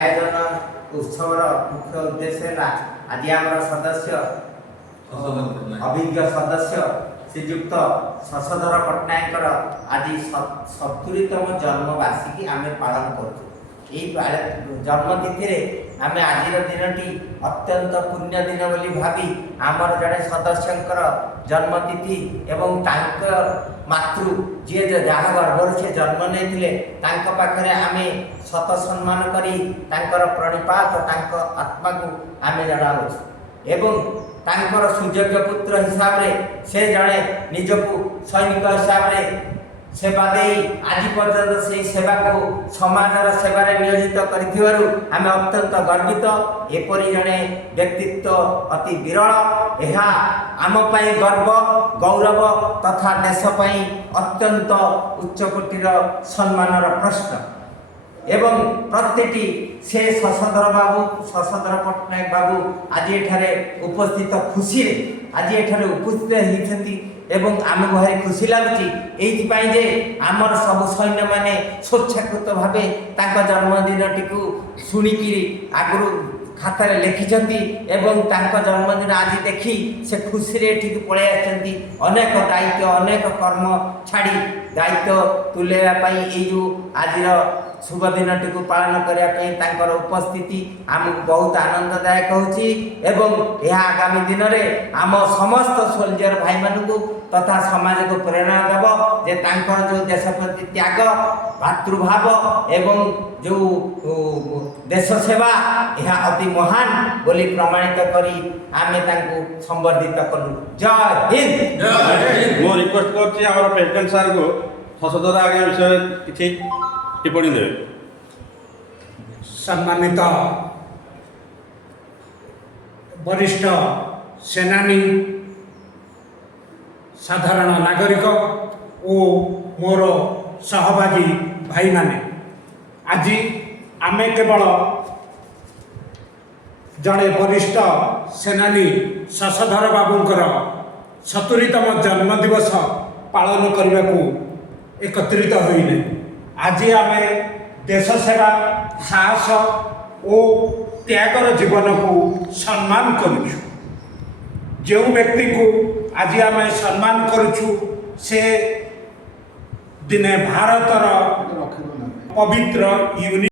आयोजन उत्सवर मुख्य उद्देश्य है आज आम सदस्य अभिज्ञ सदस्य श्रीजुक्त शशधर पट्टनायक आज 70तम जन्मवार्षिकी आम पालन कर जन्मतिथि आम आज दिन अत्यंत पुण्य दिन बोली भावी आमर जड़े सदस्य जन्मतिथि एवं मातृ जी जहाँ गर्भर से जन्म नहीं पाखे आम सत सम्मान करी प्रणिपात आत्मा को आम जनाऊँ एवं तांकर सुयोग्य पुत्र हिसाब रे से जड़े निजकू सैनिक हिसाब रे सेवा दे आज पर्यंत से सेवा को समाजर सेवारे नियोजित करिथिबारु आमे अत्यंत गर्वित। एपरि जड़े व्यक्तित्व अति विरल यह आम पई गर्व गौरव तथा देश पई अत्यंत उच्चकोटीर सम्मानर प्रश्न एवं प्रत्येकटी से शशधर पट्टनायक बाबू आज एठारे उपस्थित खुशी आज एठारे उपस्थित होती एवं आम भारी खुशी लगुच ये आमर सब सैन्य माने स्वेच्छाकृत भावे जन्मदिन टी शुणिकी आगु खातार लिखिं एवं जन्मदिन आज देखी से खुशी एठी पलि आछंती अनेक दायित्व अनेक कर्म छाड़ी दायित्व तुलेवाई जो आज शुभ दिन टी पालन करने उपस्थिति आमको बहुत आनंददायक होची आगामी दिन में आम समस्त सोल्जर भाई मानू तथा समाज को प्रेरणा देव जे जो देश प्रति त्याग भातृभाव एवं जो देश सेवा यह अति महान बोली प्रमाणित करी आमे तांको संवर्धित कलु। जय हिंद। मो रिक्वेस्ट करछि आवर प्रेसिडेंट सर को शशधर आगे विषय किछि टिप्पणी देवे। सम्मानित वरिष्ठ सेनानी साधारण नागरिक और मोर सहभागी भाई माने आज आमे केवल जड़े वरिष्ठ सेनानी शशधर बाबूंकर 70तम जन्मदिवस पालन करने को एकत्रित होइने आज आमे देश सेवा साहस और त्यागर जीवन को सम्मान करुछु। जो व्यक्ति को आज आम सम्मान करुछु से दिने भारतर पवित्र यूनि